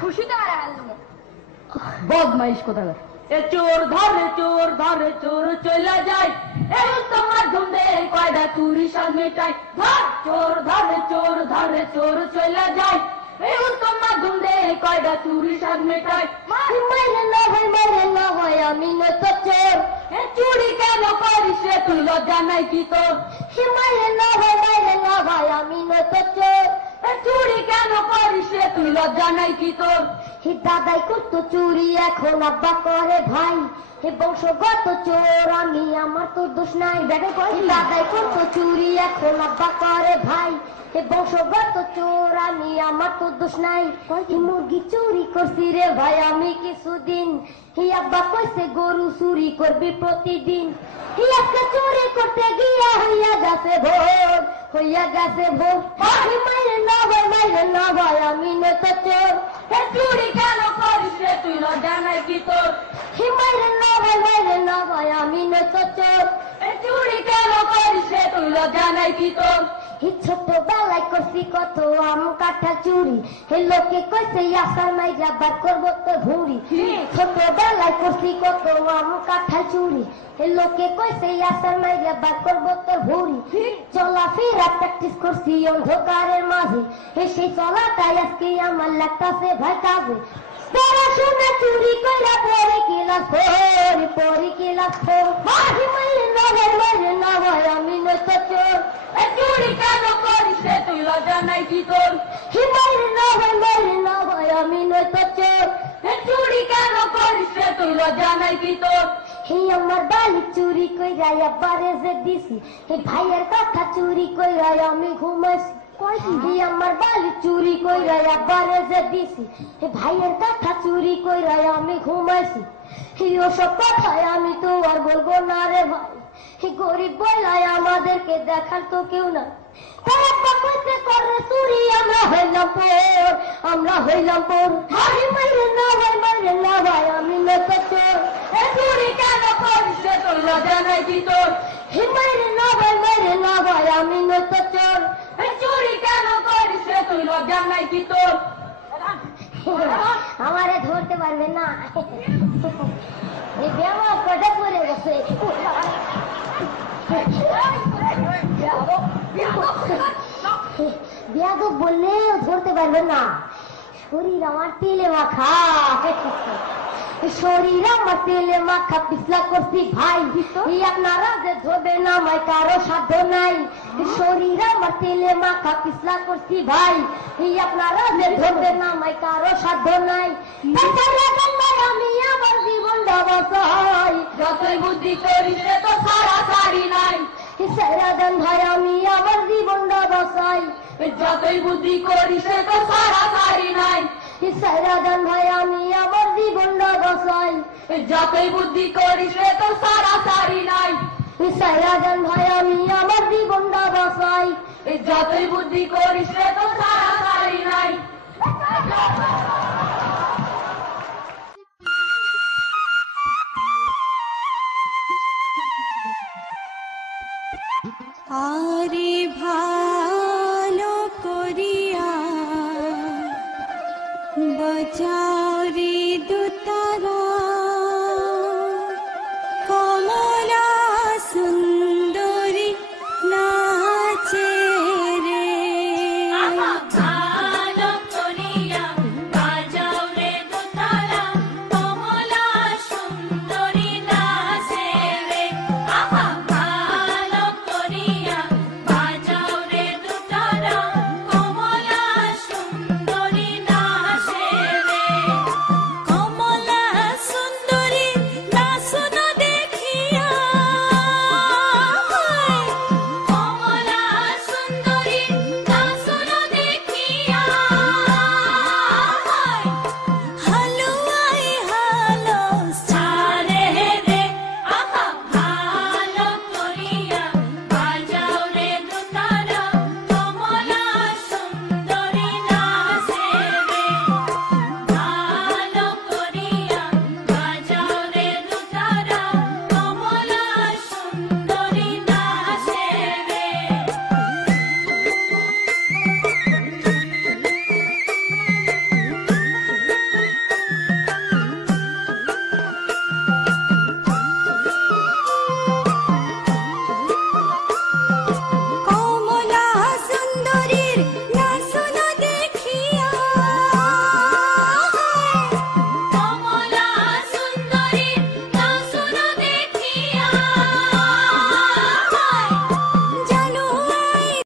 খুশিতে বদমাইশ কোথাকার। এ চোর ধরে চোর চলে যায়, এই তোমার ধুমে কয়টা চুরি সব মেটাই। চোর ধরে চোর চলে যায়, এই তোমার ধুমে কয়টা চুরি সব মেটাই। মাইরে না হয় আমি তো চোর, চুরি কেন করিস রে তুই, লজ্জা নাই কি তোর? মাইরে না হয় আমি তো চোর, চুরি কেন করিস রে তুই, লজ্জা নাই কি তোর? দাদাই করতো চুরি এখন আব্বা করে ভাই, হে বংশগত চোর আমি, আমার তো দোষ নাই। দাদাই করতো চুরি এখন আব্বা করে ভাই, হে বংশগত চোর আমি, আমার তো দোষ নাই। মুরগি চুরি করছি রে ভাই আমি কিছুদিন, হি আব্বা কইছে গরু চুরি করবি প্রতিদিন। হি আজকে চুরি করতে গিয়া হইয়া গেছে ভোর, মাইরে না ভাই আমি তো চোর, চুরি কেন করিস রে তুই, লজ্জা নাই কি তোর? মাইরে না ভাই আমি তো চোর, চুরি কেন করিস রে তুই, লজ্জা নাই কি তোর? ছোটবেলায় করছি কত আম কাঁঠাল চুরি, হে লোকে কইছে আসার নাই যাবার করবো তো ভুঁড়ি। ছোটবেলায় করছি কত আম কাঁঠাল চুরি, হে লোকে কইছে আসার নাই যাবার করবো তো ভুঁড়ি। চলাফেরা প্র্যাকটিস করছি অন্ধকারের মাঝে, হে সেই চলাটাই আজকে আমার লাগতাছে ভাই কাজে। পড়াশোনা চুরি কইরা পরে ক্লাস ফোর, মাইরে না ভাই আমি তো চোর, চুরি কেন করিস রে তুই, লজ্জা নাই কি তোর? মাইরে না ভাই আমি তো চোর, চুরি কেন করিস রে তুই, লজ্জা নাই কি তোর? হে আমার বালি চুরি কইরা আব্বারে যে দিছি, হে ভাইয়ের কথা চুরি কইরা আমি ঘুমাইছি। আমার বালি চুরি কইরা আব্বারে যে দিছি, হে ভাইয়ের কথা চুরি কইরা আমি ঘুমাইছি। ওসব কথায় আমি তো আর বলবো না রে ভাই, গরিব বলায় আমাদেরকে দেখার তো কেউ না। করে চুরি আমরা হইলাম পর, মাইরে না ভাই আমি তো চোর, চুরি কেন করিস রে তোর, লজ্জা নাই কি তোর? মাইরে না ভাই আমি তো চোর, চুরি কেন করিস রে তুই, লজ্জা নাই কি তোর? আমারে ধরতে পারবে না, এই বেমা কটা পড়ে গেছে। বিয়াদব বললে ধরতে পারবে না, শরীর আমার তেলে মাখা, পিছলা করছি ভাই, আপনারা যে ধরবে না আমায় কারো সাধ্য নাই। শরীর আমার তেলে মাখা পিছলা করছি ভাই, আপনারা যে ধরবে না আমায় কারো সাধ্য নাই। আমি আমার জীবনটা বাঁচাই, যতই বুদ্ধি করিস তো সারা সারি নাই। সারাদান ভাই আমি আমার জীবনটা বাঁচাই, যতই বুদ্ধি করিস তো সারা সারি নাই। সারাদান ভাই আমি আমার জীবনটা বাঁচাই, যতই বুদ্ধি করিস তো সারা সারি নাই। সারাদান ভাই আমি আমার জীবনটা বাঁচাই, যতই বুদ্ধি করিস তো সারা সারি নাই। আরে ভালো করিয়া বাজারে দুতারা